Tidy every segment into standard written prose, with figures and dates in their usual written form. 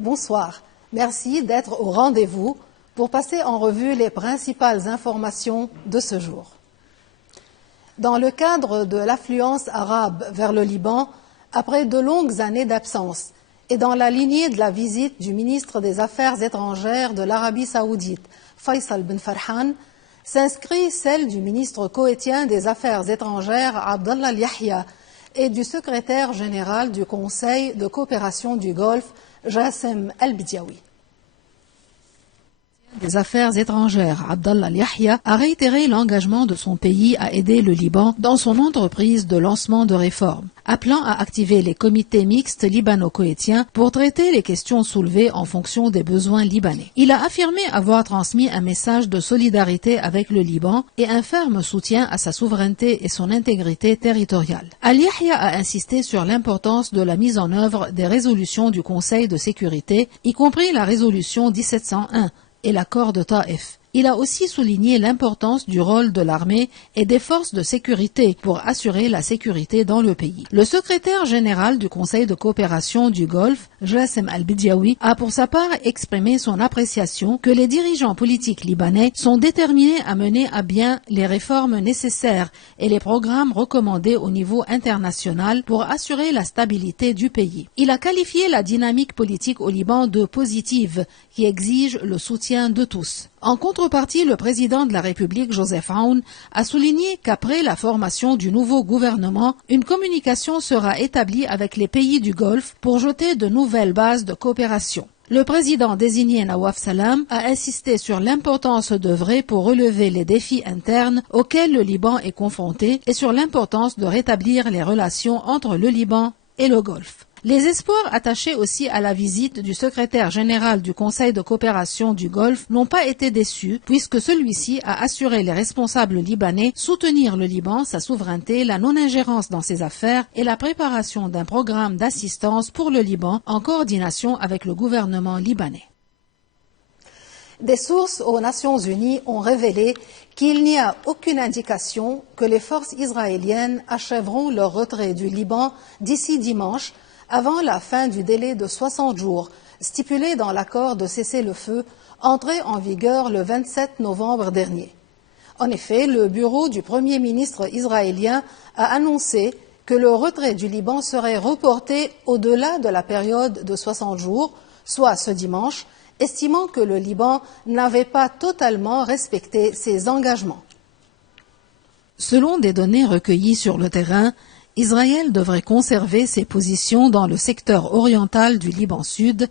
Bonsoir. Merci d'être au rendez-vous pour passer en revue les principales informations de ce jour. Dans le cadre de l'affluence arabe vers le Liban, après de longues années d'absence, et dans la lignée de la visite du ministre des Affaires étrangères de l'Arabie saoudite, Faisal Ben Farhan, s'inscrit celle du ministre koweïtien des Affaires étrangères, Abdallah Al-Yahya, et du secrétaire général du Conseil de coopération du Golfe, Jassem Al-Bidiawi. Des Affaires étrangères, Abdallah Al-Yahya, a réitéré l'engagement de son pays à aider le Liban dans son entreprise de lancement de réformes, appelant à activer les comités mixtes libano-koweïtiens pour traiter les questions soulevées en fonction des besoins libanais. Il a affirmé avoir transmis un message de solidarité avec le Liban et un ferme soutien à sa souveraineté et son intégrité territoriale. Al-Yahya a insisté sur l'importance de la mise en œuvre des résolutions du Conseil de sécurité, y compris la résolution 1701, et l'accord de Taïf. Il a aussi souligné l'importance du rôle de l'armée et des forces de sécurité pour assurer la sécurité dans le pays. Le secrétaire général du Conseil de coopération du Golfe, Jassem Al-Bidiawi, a pour sa part exprimé son appréciation que les dirigeants politiques libanais sont déterminés à mener à bien les réformes nécessaires et les programmes recommandés au niveau international pour assurer la stabilité du pays. Il a qualifié la dynamique politique au Liban de positive, qui exige le soutien de tous. En contrepartie, le président de la République, Joseph Aoun, a souligné qu'après la formation du nouveau gouvernement, une communication sera établie avec les pays du Golfe pour jeter de nouvelles bases de coopération. Le président désigné Nawaf Salam a insisté sur l'importance d'œuvrer pour relever les défis internes auxquels le Liban est confronté et sur l'importance de rétablir les relations entre le Liban et le Golfe. Les espoirs attachés aussi à la visite du secrétaire général du Conseil de coopération du Golfe n'ont pas été déçus, puisque celui-ci a assuré les responsables libanais soutenir le Liban, sa souveraineté, la non-ingérence dans ses affaires et la préparation d'un programme d'assistance pour le Liban en coordination avec le gouvernement libanais. Des sources aux Nations Unies ont révélé qu'il n'y a aucune indication que les forces israéliennes achèveront leur retrait du Liban d'ici dimanche, avant la fin du délai de 60 jours stipulé dans l'accord de cessez-le-feu entré en vigueur le 27 novembre dernier. En effet, le bureau du Premier ministre israélien a annoncé que le retrait du Liban serait reporté au-delà de la période de 60 jours, soit ce dimanche, estimant que le Liban n'avait pas totalement respecté ses engagements. Selon des données recueillies sur le terrain, Israël devrait conserver ses positions dans le secteur oriental du Liban Sud,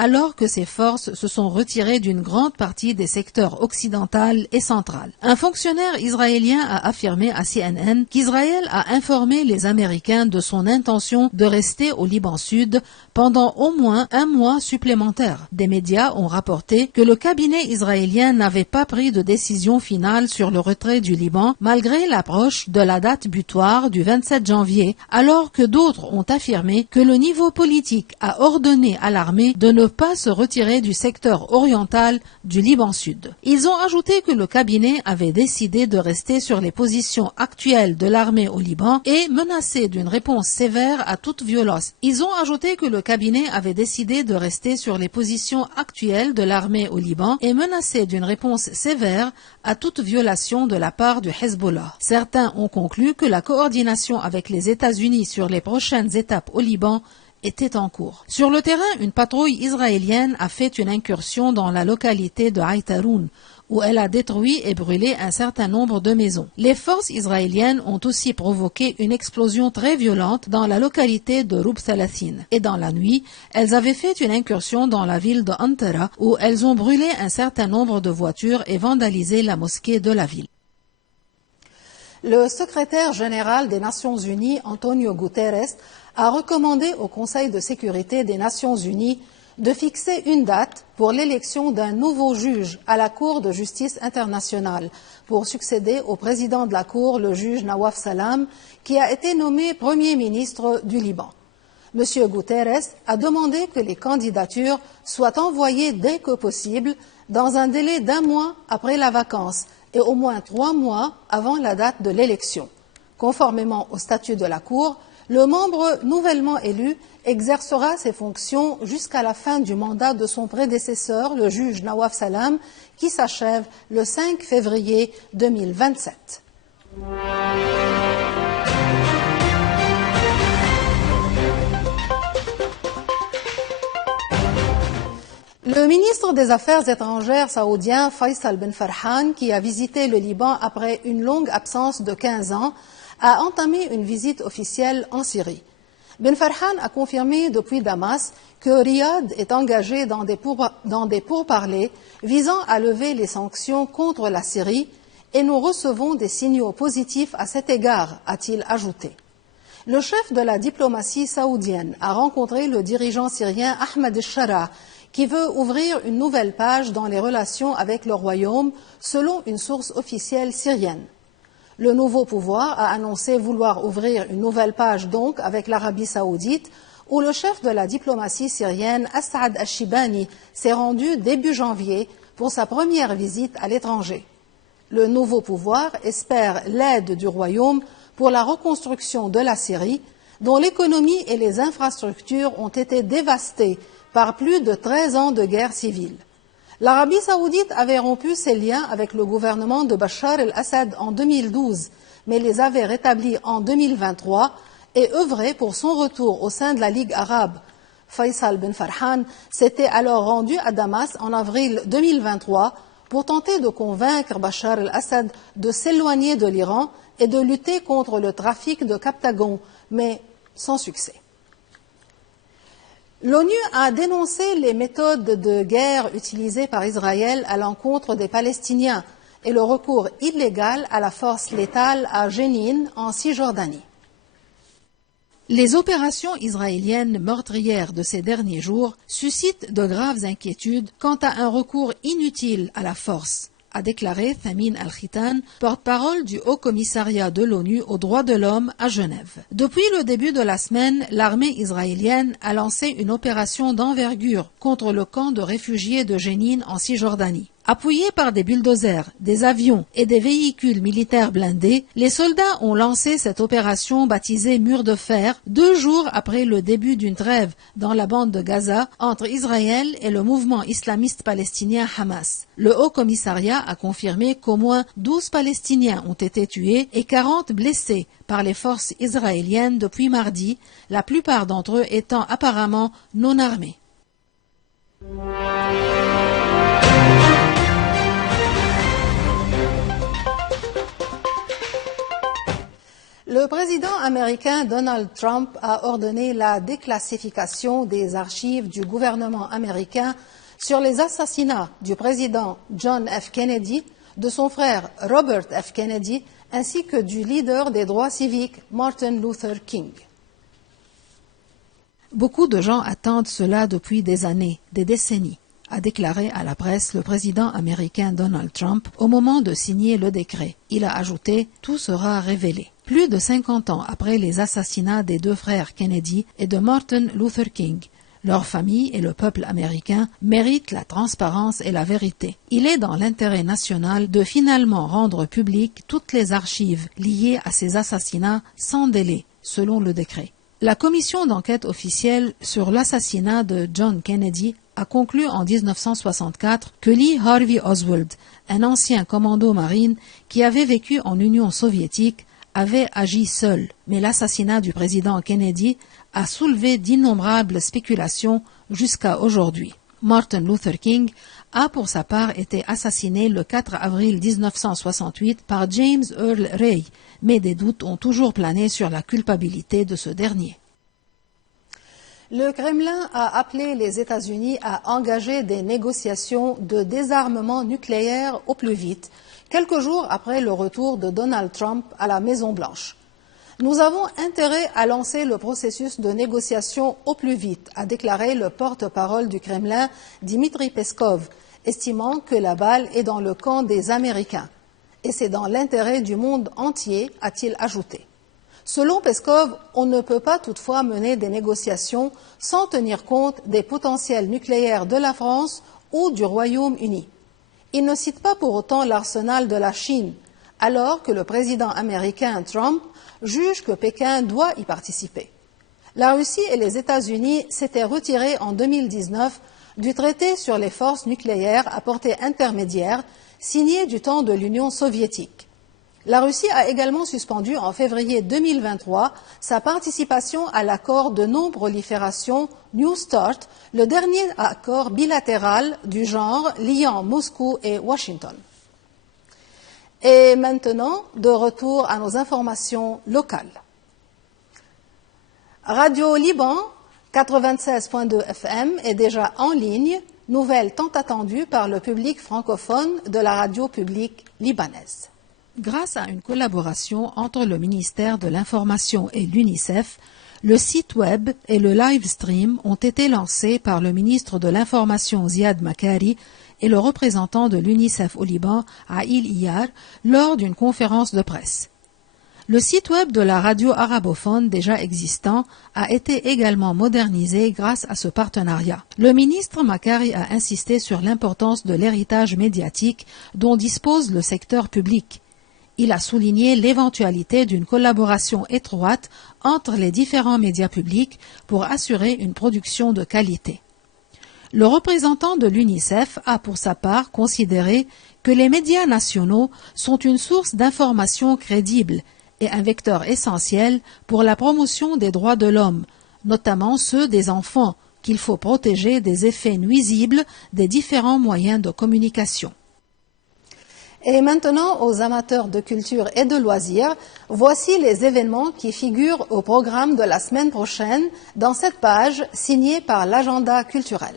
alors que ses forces se sont retirées d'une grande partie des secteurs occidental et central. Un fonctionnaire israélien a affirmé à CNN qu'Israël a informé les Américains de son intention de rester au Liban Sud pendant au moins un mois supplémentaire. Des médias ont rapporté que le cabinet israélien n'avait pas pris de décision finale sur le retrait du Liban malgré l'approche de la date butoir du 27 janvier, alors que d'autres ont affirmé que le niveau politique a ordonné à l'armée de ne pas se retirer du secteur oriental du Liban Sud. Ils ont ajouté que le cabinet avait décidé de rester sur les positions actuelles de l'armée au Liban et menacé d'une réponse sévère à toute violence. Ils ont ajouté que le cabinet avait décidé de rester sur les positions actuelles de l'armée au Liban et menacé d'une réponse sévère à toute violation de la part du Hezbollah. Certains ont conclu que la coordination avec les États-Unis sur les prochaines étapes au Liban était en cours. Sur le terrain, une patrouille israélienne a fait une incursion dans la localité de Aïtaroun, où elle a détruit et brûlé un certain nombre de maisons. Les forces israéliennes ont aussi provoqué une explosion très violente dans la localité de Roub Salathin. Et dans la nuit, elles avaient fait une incursion dans la ville de Antara, où elles ont brûlé un certain nombre de voitures et vandalisé la mosquée de la ville. Le secrétaire général des Nations Unies, Antonio Guterres, a recommandé au Conseil de sécurité des Nations Unies de fixer une date pour l'élection d'un nouveau juge à la Cour de justice internationale pour succéder au président de la Cour, le juge Nawaf Salam, qui a été nommé Premier ministre du Liban. M. Guterres a demandé que les candidatures soient envoyées dès que possible, dans un délai d'1 mois après la vacance et au moins 3 mois avant la date de l'élection. Conformément au statut de la Cour, le membre nouvellement élu exercera ses fonctions jusqu'à la fin du mandat de son prédécesseur, le juge Nawaf Salam, qui s'achève le 5 février 2027. Le ministre des Affaires étrangères saoudien Faisal Ben Farhan, qui a visité le Liban après une longue absence de 15 ans, a entamé une visite officielle en Syrie. Ben Farhan a confirmé depuis Damas que Riyad est engagé dans des pourparlers visant à lever les sanctions contre la Syrie et nous recevons des signaux positifs à cet égard, a-t-il ajouté. Le chef de la diplomatie saoudienne a rencontré le dirigeant syrien Ahmed el-Shara, qui veut ouvrir une nouvelle page dans les relations avec le royaume, selon une source officielle syrienne. Le nouveau pouvoir a annoncé vouloir ouvrir une nouvelle page donc avec l'Arabie saoudite, où le chef de la diplomatie syrienne, As'ad al-Shibani, s'est rendu début janvier pour sa première visite à l'étranger. Le nouveau pouvoir espère l'aide du royaume pour la reconstruction de la Syrie, dont l'économie et les infrastructures ont été dévastées par plus de 13 ans de guerre civile. L'Arabie saoudite avait rompu ses liens avec le gouvernement de Bachar el-Assad en 2012, mais les avait rétablis en 2023 et œuvrait pour son retour au sein de la Ligue arabe. Faisal Ben Farhan s'était alors rendu à Damas en avril 2023 pour tenter de convaincre Bachar el-Assad de s'éloigner de l'Iran et de lutter contre le trafic de Captagon, mais sans succès. L'ONU a dénoncé les méthodes de guerre utilisées par Israël à l'encontre des Palestiniens et le recours illégal à la force létale à Jenin, en Cisjordanie. Les opérations israéliennes meurtrières de ces derniers jours suscitent de graves inquiétudes quant à un recours inutile à la force, a déclaré Thamin al-Khitan, porte-parole du Haut-Commissariat de l'ONU aux droits de l'homme à Genève. Depuis le début de la semaine, l'armée israélienne a lancé une opération d'envergure contre le camp de réfugiés de Jenin en Cisjordanie. Appuyés par des bulldozers, des avions et des véhicules militaires blindés, les soldats ont lancé cette opération baptisée Mur de fer 2 jours après le début d'une trêve dans la bande de Gaza entre Israël et le mouvement islamiste palestinien Hamas. Le Haut-Commissariat a confirmé qu'au moins 12 Palestiniens ont été tués et 40 blessés par les forces israéliennes depuis mardi, la plupart d'entre eux étant apparemment non armés. Le président américain Donald Trump a ordonné la déclassification des archives du gouvernement américain sur les assassinats du président John F. Kennedy, de son frère Robert F. Kennedy, ainsi que du leader des droits civiques Martin Luther King. Beaucoup de gens attendent cela depuis des années, des décennies, a déclaré à la presse le président américain Donald Trump au moment de signer le décret. Il a ajouté « Tout sera révélé ». Plus de 50 ans après les assassinats des 2 frères Kennedy et de Martin Luther King, leur famille et le peuple américain méritent la transparence et la vérité. Il est dans l'intérêt national de finalement rendre publiques toutes les archives liées à ces assassinats sans délai, selon le décret. La commission d'enquête officielle sur l'assassinat de John Kennedy a conclu en 1964 que Lee Harvey Oswald, un ancien commando marine qui avait vécu en Union soviétique, avait agi seul, mais l'assassinat du président Kennedy a soulevé d'innombrables spéculations jusqu'à aujourd'hui. Martin Luther King a pour sa part été assassiné le 4 avril 1968 par James Earl Ray, mais des doutes ont toujours plané sur la culpabilité de ce dernier. Le Kremlin a appelé les États-Unis à engager des négociations de désarmement nucléaire au plus vite, quelques jours après le retour de Donald Trump à la Maison-Blanche. Nous avons intérêt à lancer le processus de négociation au plus vite, a déclaré le porte-parole du Kremlin, Dmitri Peskov, estimant que la balle est dans le camp des Américains. Et c'est dans l'intérêt du monde entier, a-t-il ajouté. Selon Peskov, on ne peut pas toutefois mener des négociations sans tenir compte des potentiels nucléaires de la France ou du Royaume-Uni. Il ne cite pas pour autant l'arsenal de la Chine, alors que le président américain Trump juge que Pékin doit y participer. la Russie et les États-Unis s'étaient retirés en 2019 du traité sur les forces nucléaires à portée intermédiaire signé du temps de l'Union soviétique. La Russie a également suspendu en février 2023 sa participation à l'accord de non-prolifération New START, le dernier accord bilatéral du genre liant Moscou et Washington. Et maintenant, de retour à nos informations locales. Radio Liban 96.2 FM est déjà en ligne, nouvelle tant attendue par le public francophone de la radio publique libanaise. Grâce à une collaboration entre le ministère de l'Information et l'UNICEF, le site web et le live stream ont été lancés par le ministre de l'Information Ziad Makari et le représentant de l'UNICEF au Liban, Aïl Iyar, lors d'une conférence de presse. Le site web de la radio arabophone déjà existant a été également modernisé grâce à ce partenariat. Le ministre Makari a insisté sur l'importance de l'héritage médiatique dont dispose le secteur public. Il a souligné l'éventualité d'une collaboration étroite entre les différents médias publics pour assurer une production de qualité. Le représentant de l'UNICEF a pour sa part considéré que les médias nationaux sont une source d'information crédible et un vecteur essentiel pour la promotion des droits de l'homme, notamment ceux des enfants, qu'il faut protéger des effets nuisibles des différents moyens de communication. Et maintenant, aux amateurs de culture et de loisirs, voici les événements qui figurent au programme de la semaine prochaine dans cette page signée par l'agenda culturel.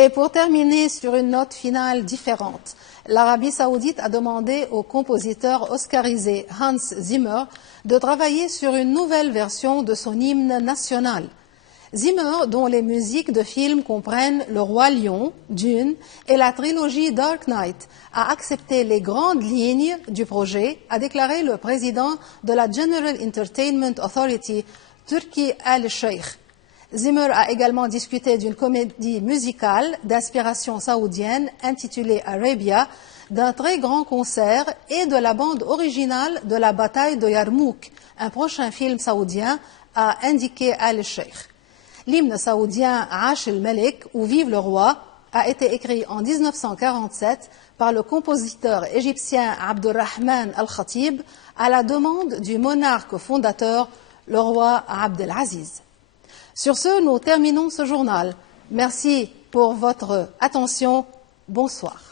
Et pour terminer sur une note finale différente, l'Arabie saoudite a demandé au compositeur oscarisé Hans Zimmer de travailler sur une nouvelle version de son hymne national. Zimmer, dont les musiques de films comprennent Le Roi Lion, Dune et la trilogie Dark Knight, a accepté les grandes lignes du projet, a déclaré le président de la General Entertainment Authority, Turki Al-Sheikh. Zimmer a également discuté d'une comédie musicale d'inspiration saoudienne intitulée Arabia, d'un très grand concert et de la bande originale de la bataille de Yarmouk, un prochain film saoudien, a indiqué Al-Sheikh. L'hymne saoudien Ash el-Malik, ou Vive le roi, a été écrit en 1947 par le compositeur égyptien Abdurrahman al-Khatib à la demande du monarque fondateur, le roi Abdelaziz. Sur ce, nous terminons ce journal. Merci pour votre attention. Bonsoir.